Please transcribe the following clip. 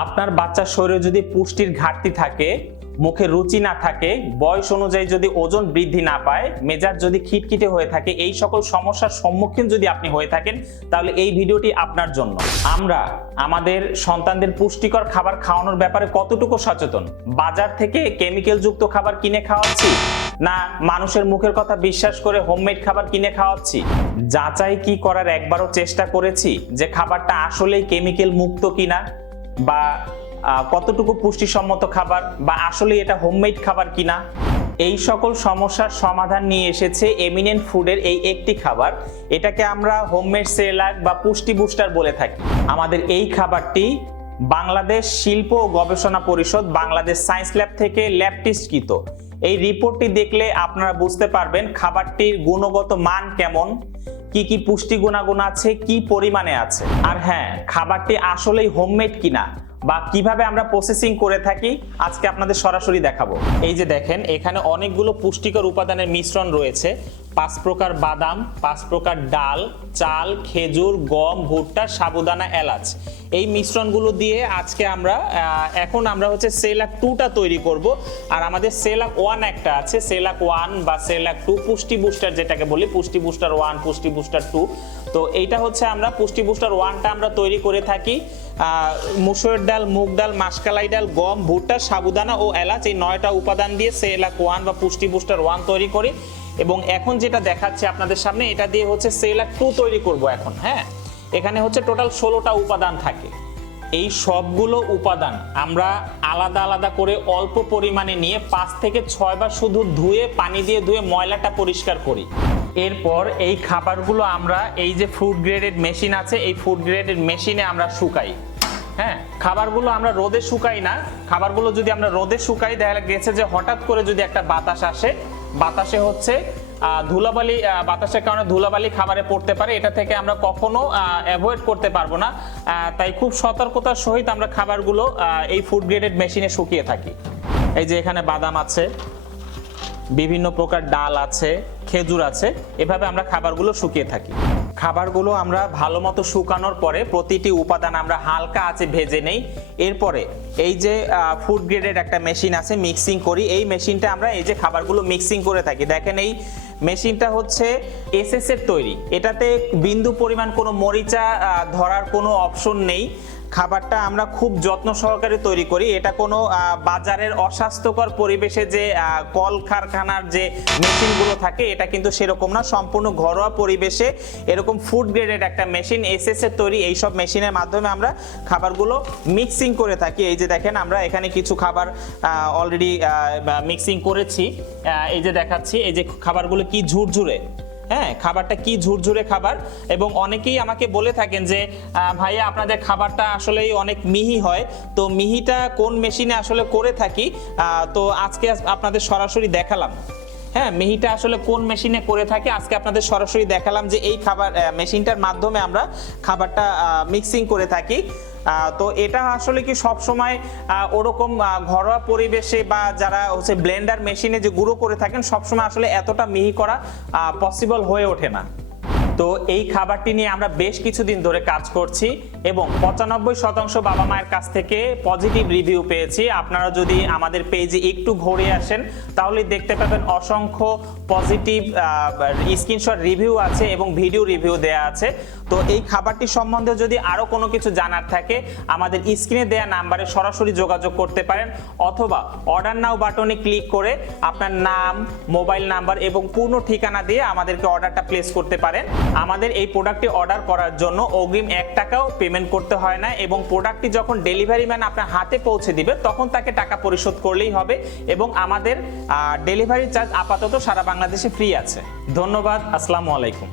আপনার বাচ্চার শরীরে যদি পুষ্টির ঘাটতি থাকে, মুখে রুচি না থাকে, বয়স অনুযায়ী যদি ওজন বৃদ্ধি না পায়, মেজাজ যদি খিটখিটে হয়ে থাকে, এই সকল সমস্যার সম্মুখীন যদি আপনি হয়ে থাকেন, তাহলে এই ভিডিওটি আপনার জন্য। আমরা আমাদের সন্তানদের পুষ্টিকর খাবার খাওয়ানোর ব্যাপারে কতটুকু সচেতন? বাজার থেকে কেমিক্যাল যুক্ত খাবার কিনে খাওয়াচ্ছি, না মানুষের মুখের কথা বিশ্বাস করে হোমমেড খাবার কিনে খাওয়াচ্ছি? যাচাই কি করার একবারও চেষ্টা করেছি যে খাবারটা আসলেই কেমিক্যাল মুক্ত কিনা, বা কতটুকু পুষ্টিসম্মত খাবার, বা আসলে এটা হোমমেড খাবার কিনা? এই সকল সমস্যার সমাধান নিয়ে এসেছে এমিনেন্ট ফুডের এই একটি খাবার। এটাকে আমরা হোমমেড সেরেলাক বা পুষ্টি বুস্টার বলে থাকি। আমাদের এই খাবারটি বাংলাদেশ শিল্প ও গবেষণা পরিষদ, বাংলাদেশ সায়েন্স ল্যাব থেকে ল্যাব টেস্টকৃত। এই রিপোর্টটি দেখলে আপনারা বুঝতে পারবেন খাবারটির গুণগত মান কেমন, কি কি পুষ্টি গুণাগুণ আছে, কি পরিমাণে আছে। আর হ্যাঁ, খাবারটি আসলেই হোমমেড কিনা বা কিভাবে আমরা প্রসেসিং করে থাকি আজকে আপনাদের সরাসরি দেখাবো। এই যে দেখেন, এখানে অনেকগুলো পুষ্টিকর উপাদানের মিশ্রণ রয়েছে। 5 প্রকার বাদাম, 5 প্রকার ডাল, চাল, খেজুর, গম, ভুট্টা, সাবুদানা, এলাচ। এই মিশ্রণগুলো দিয়ে আজকে এখন আমরা সেরেলাক 2টা তৈরি করব। আর আমাদের সেরেলাক 1 একটা আছে, সেরেলাক 1 বা সেরেলাক 2 পুষ্টি বুস্টার যেটাকে বলি, পুষ্টি বুস্টার 1, পুষ্টি বুস্টার 2। তো এইটা আমরা পুষ্টি বুস্টার 1টা আমরা তৈরি করে থাকি মসুরের ডাল, মুগ ডাল, মাসকলাই ডাল, গম, ভুট্টা, সাবুদানা ও এলাচ, এই 9টা উপাদান দিয়ে সেরেলাক 1 বা পুষ্টি বুস্টার 1 তৈরি করি। এবং এখন যেটা দেখাচ্ছে আপনাদের সামনে, এটা দিয়ে সেরেলাক 2 তৈরি করব এখন। হ্যাঁ, এখানে টোটাল 16টা উপাদান থাকে। এই সবগুলো উপাদান আমরা আলাদা আলাদা করে অল্প পরিমাণে নিয়ে 5 থেকে 6 বার শুধু পানি দিয়ে ধুয়ে ময়লাটা পরিষ্কার করি। এরপর এই খাবারগুলো আমরা এই যে ফুড গ্রেডেড মেশিন আছে, এই ফুড গ্রেডেড মেশিনে আমরা শুকাই। হ্যাঁ, খাবারগুলো আমরা রোদে শুকাই না। খাবারগুলো যদি আমরা রোদে শুকাই, দেখা গেছে যে হঠাৎ করে যদি একটা বাতাস আসে, বাতাসে ধুলাবালি, বাতাসের কারণে ধুলাবালি খাবারে পড়তে পারে। এটা থেকে আমরা কখনো অ্যাভয়েড করতে পারবো না। তাই খুব সতর্কতার সহিত আমরা খাবারগুলো এই ফুড গ্রেডেড মেশিনে শুকিয়ে থাকি। এই যে এখানে বাদাম আছে, বিভিন্ন প্রকার ডাল আছে, খেজুর আছে, এভাবে আমরা খাবারগুলো শুকিয়ে থাকি। খাবারগুলো আমরা ভালো মতো শুকানোর পরে প্রতিটি উপাদান আমরা হালকা আঁচে ভেজে নেই। এরপরে এই যে ফুড গ্রেডের একটা মেশিন আছে, মিক্সিং করি। এই মেশিনটা আমরা এই যে খাবারগুলো মিক্সিং করে থাকি। দেখেন, এই মেশিনটা এসএস এর তৈরি। এটাতে বিন্দু পরিমাণ কোনো মরিচা ধরার কোনো অপশন নেই। খাবারটা আমরা খুব যত্ন সহকারে তৈরি করি। এটা কোনো বাজারের অস্বাস্থ্যকর পরিবেশে যে কল কারখানার যে মেশিনগুলো থাকে, এটা কিন্তু সেরকম না। সম্পূর্ণ ঘরোয়া পরিবেশে এরকম ফুড গ্রেডের একটা মেশিন, এসএস এর তৈরি। এইসব মেশিনের মাধ্যমে আমরা খাবারগুলো মিক্সিং করে থাকি। এই যে দেখেন, আমরা এখানে কিছু খাবার অলরেডি মিক্সিং করেছি। এই যে দেখাচ্ছি, এই যে খাবারগুলো কি ঝুরঝুরে। হ্যাঁ, খাবারটা কি ঝুরঝুরে খাবার। এবং অনেকেই আমাকে বলে থাকেন যে ভাইয়া, আপনাদের খাবারটা আসলেই অনেক মিহি হয়। তো মিহিটা কোন মেশিনে আসলে করে থাকি, তো আজকে আপনাদের সরাসরি দেখালাম। হ্যাঁ, মিহিটা আসলে কোন মেশিনে করে থাকে আজকে আপনাদের সরাসরি দেখালাম, যে এই খাবার মেশিনটার মাধ্যমে আমরা খাবারটা মিক্সিং করে থাকি। তো এটা আসলে কি সব সময় ওরকম ঘরোয়া পরিবেশে বা যারা ব্লেন্ডার মেশিনে যে গুঁড়ো করে থাকেন, সব সময় আসলে এতটা মিহি করা পসিবল হয়ে ওঠে না। তো এই খাবারটি নিয়ে আমরা বেশ কিছুদিন ধরে কাজ করছি এবং 95% বাবা মায়ের কাছ থেকে পজিটিভ রিভিউ পেয়েছি। আপনারা যদি আমাদের পেজে একটু ঘুরে আসেন, তাহলে দেখতে পাবেন অসংখ্য পজিটিভ স্ক্রিনশট রিভিউ আছে এবং ভিডিও রিভিউ দেয়া আছে। তো এই খাবারটি সম্বন্ধে যদি আরো কোনো কিছু জানার থাকে, আমাদের স্ক্রিনে দেয়া নাম্বারে সরাসরি যোগাযোগ করতে পারেন, অথবা অর্ডার নাও বাটনে ক্লিক করে আপনার নাম, মোবাইল নাম্বার এবং পূর্ণ ঠিকানা দিয়ে আমাদেরকে অর্ডারটা প্লেস করতে পারেন। আমাদের এই প্রোডাক্টটি অর্ডার করার জন্য অগ্রিম 1 টাকাও পেমেন্ট করতে হয় না, এবং প্রোডাক্টটি যখন ডেলিভারি ম্যান আপনার হাতে পৌঁছে দিবে, তখন তাকে টাকা পরিশোধ করলেই হবে। এবং আমাদের ডেলিভারি চার্জ আপাতত সারা বাংলাদেশে ফ্রি আছে। ধন্যবাদ। আসসালামু আলাইকুম।